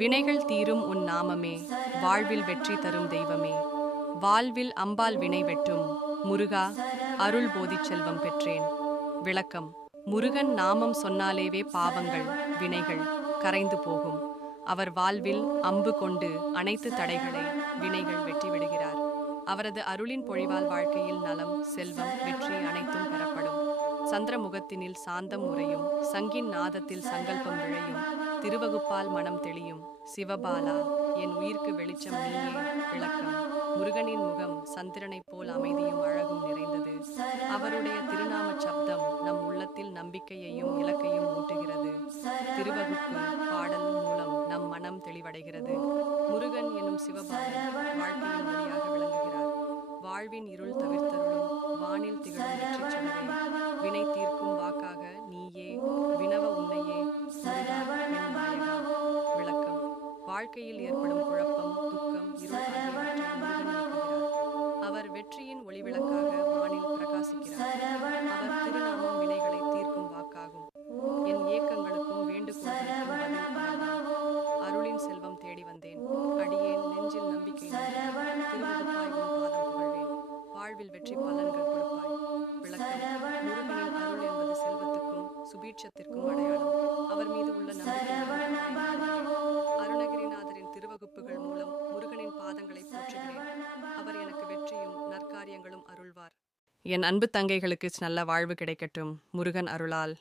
வினைகள் தீரும் உன் நாமமே. வாழ்வில் வெற்றி தரும் தெய்வமே. வாழ்வில் அம்பால் வினை வெட்டும். முருகா அருள் போதிச் செல்வம் பெற்றேன். விளக்கம். முருகன் நாமம் சொன்னாலேவே பாவங்கள் வினைகள் கரைந்து போகும். அவர் வாழ்வில் அம்பு கொண்டு அனைத்து தடைகளை வினைகள் வெட்டி விடுகிறார் அவரது அருளின் பொழிவால் வாழ்க்கையில் நலம் செல்வம் வெற்றி அனைத்தும் பெறப்படும். சந்திரமுகத்தினில் சாந்தம் உறையும். சங்கின் நாதத்தில் சங்கல்பம் விழையும் திருவகுப்பால் மனம் தெளியும். சிவபாலா என் உயிர்க்கு வெளிச்சம் நீயே விளக்கம். முருகனின் முகம் சந்திரனைப் போல் அமைதியும் அழகும் நிறைந்தது. அவருடைய திருநாமச் சப்தம் நம் உள்ளத்தில் நம்பிக்கையையும் இலக்கையும் ஊட்டுகிறது. திருவகுப்பு பாடல் மூலம் நம் மனம் தெளிவடைகிறது. முருகன் எனும் சிவபாலன் வாழ்க்கையின் மொழியாக விளங்குகிறார். வாழ்வின் இருள் தவிர்த்தருளும் வானில் திகழும் வெற்றிச் வாழ்க்கையில் ஏற்படும் குழப்பம் துக்கம் அவர் வெற்றியின் ஒளிவிளக்காக வானில் பிரகாசிக்கிறார். அவர் திருநாமம் வினைகளை தீர்க்கும் வாக்காகும். என் ஏக்கங்களுக்கும் வேண்டுகோள் அருளின் செல்வம் தேடி வந்தேன். அடியேன் நெஞ்சில் நம்பிக்கை பாதம் வாழ்வில் வெற்றி பலன்கள் கொடுப்பாய். விளக்கம். முருகனின் அருள் என்பது செல்வத்துக்கும் சுபீட்சத்திற்கும் அடையாளம். அவர் மீது உள்ள நம்பிக்கை பாதங்களை போற்றுகிறேன். அவர் எனக்கு வெற்றியும் நற்காரியங்களும் அருள்வார். என் அன்பு தங்கைகளுக்கு நல்ல வாழ்வு கிடைக்கட்டும். முருகன் அருளால்.